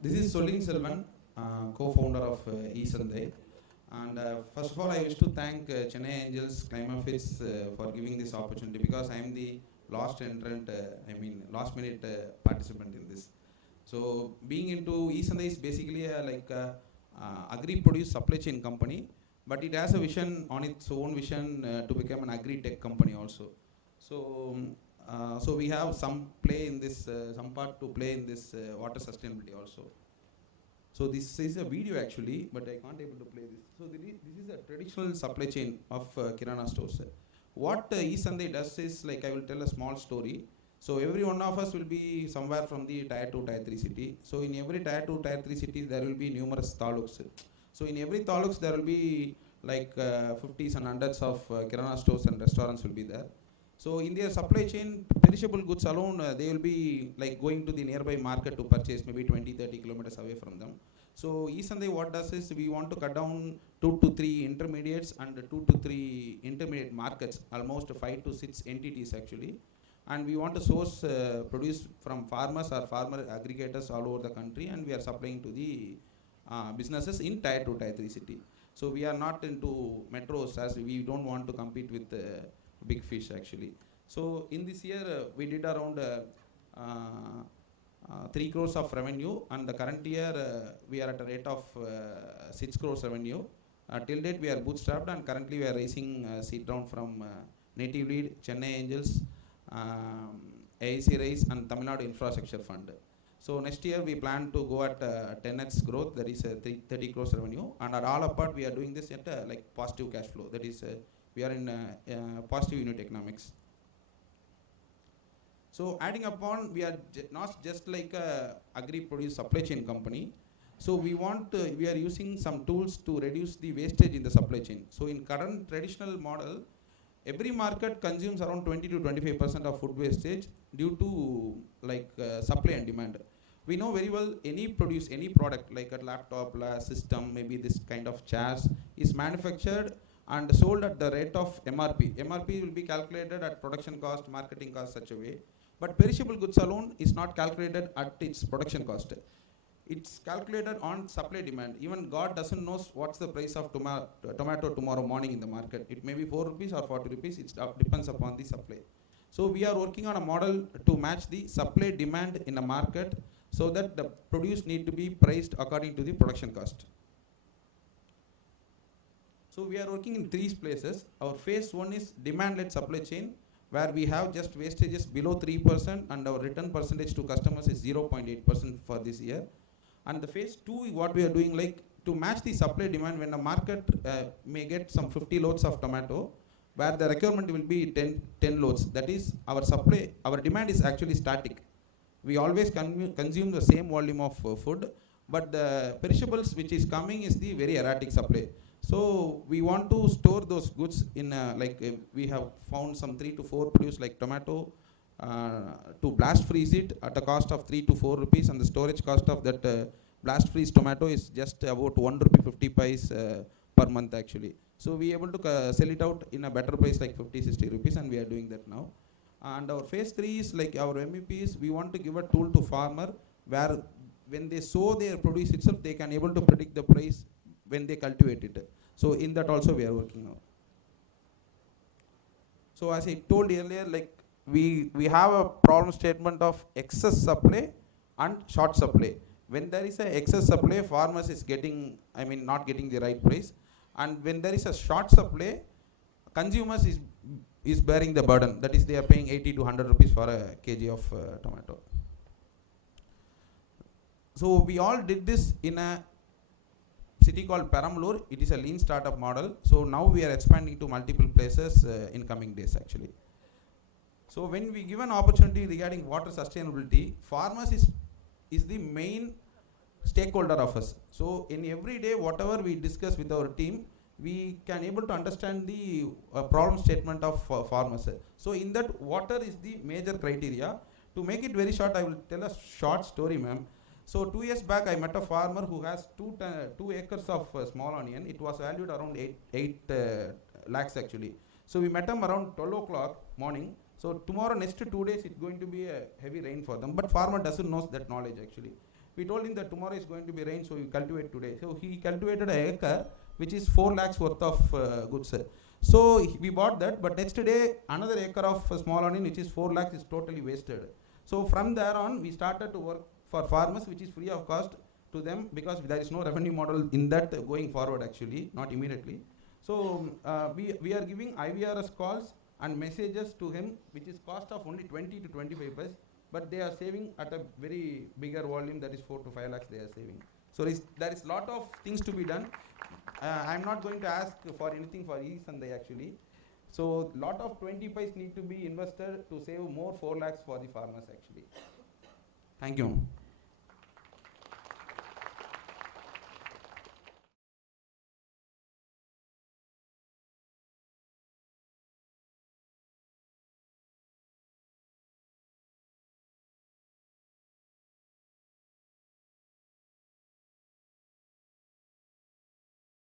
This is Selvan, co-founder of E-Sandhai. And first of all, I wish to thank Chennai Angels CLIMAFIX for giving this opportunity, because I am the last entrant, last minute participant in this. So being into E-Sandhai is basically Agri-produce supply chain company, but it has a vision on its own vision to become an agri-tech company also. So we have some play in this, some part to play in this water sustainability also. So this is a video actually, but I can't able to play this. So this is a traditional supply chain of Kirana stores. What E-Sandhai does is, like, I will tell a small story. So every one of us will be somewhere from the tier 2, tier 3 city. So in every tier 2, tier 3 city, there will be numerous taluks. So in every taluks, there will be like 50s and hundreds of Kirana stores and restaurants will be there. So in their supply chain, perishable goods alone, they will be like going to the nearby market to purchase maybe 20-30 kilometers away from them. So E-Sandhai what does is, we want to cut down 2 to 3 intermediates and 2 to 3 intermediate markets, almost 5 to 6 entities actually. And we want to source produce from farmers or farmer aggregators all over the country, and we are supplying to the businesses in tier 2, tier 3 city. So we are not into metros, as we don't want to compete with big fish actually. So in this year we did around 3 crores of revenue, and the current year we are at a rate of 6 crores revenue. Till date we are bootstrapped, and currently we are raising seed round from Native Lead, Chennai Angels, AIC Raise and Tamil Nadu Infrastructure Fund. So next year we plan to go at 10x growth, that is 30 crores revenue, and at all apart we are doing this at like positive cash flow, that is we are in positive unit economics. So adding upon, we are not just like a agri-produce supply chain company. So we are using some tools to reduce the wastage in the supply chain. So in current traditional model, every market consumes around 20 to 25% of food wastage due to like supply and demand. We know very well any product like a laptop, system, maybe this kind of chairs is manufactured and sold at the rate of MRP. MRP will be calculated at production cost, marketing cost, such a way. But perishable goods alone is not calculated at its production cost. It's calculated on supply demand. Even God doesn't know what's the price of tomato tomorrow morning in the market. It may be 4 rupees or 40 rupees. It depends upon the supply. So we are working on a model to match the supply demand in a market, so that the produce need to be priced according to the production cost. So we are working in 3 places. Our phase 1 is demand-led supply chain, where we have just wastages below 3%, and our return percentage to customers is 0.8% for this year. And the phase 2, what we are doing, like to match the supply demand, when the market may get some 50 loads of tomato, where the requirement will be 10 loads. That is, our demand is actually static. We always consume the same volume of food, but the perishables which is coming is the very erratic supply. So we want to store those goods in we have found some 3 to 4 produce like tomato to blast freeze it at a cost of 3 to 4 rupees, and the storage cost of that blast freeze tomato is just about 1 rupee 50 paise per month actually. So we are able to sell it out in a better price like 50-60 rupees, and we are doing that now. And our phase 3 is like our MEPs. We want to give a tool to farmer where when they sow their produce itself, they can able to predict the price when they cultivate it. So in that also we are working now. So as I told earlier, like we have a problem statement of excess supply and short supply. When there is a excess supply, farmers is not getting the right price. And when there is a short supply, consumers is bearing the burden. That is, they are paying 80 to 100 rupees for a kg of tomato. So we all did this in a city called Perambalur. It is a lean startup model. So now we are expanding to multiple places in coming days actually. So when we give an opportunity regarding water sustainability, farmers is the main stakeholder of us. So in every day, whatever we discuss with our team, we can able to understand the problem statement of farmers. So in that, water is the major criteria. To make it very short, I will tell a short story, ma'am. So 2 years back, I met a farmer who has 2 acres of small onion. It was valued around 8 lakhs actually. So we met him around 12 o'clock morning. So tomorrow, next 2 days, it's going to be a heavy rain for them. But farmer doesn't know that knowledge actually. We told him that tomorrow is going to be rain, so you cultivate today. So he cultivated an acre, which is 4 lakhs worth of goods. So we bought that, but next day another acre of small onion, which is 4 lakhs, is totally wasted. So from there on, we started to work for farmers, which is free of cost to them, because there is no revenue model in that going forward actually, not immediately. So we are giving IVRS calls and messages to him, which is cost of only 20 to 25 paise, but they are saving at a very bigger volume, that is 4 to 5 lakhs they are saving. So there is lot of things to be done. I am not going to ask for anything for E-Sandhai actually. So lot of 20 paise need to be invested to save more 4 lakhs for the farmers actually. Thank you.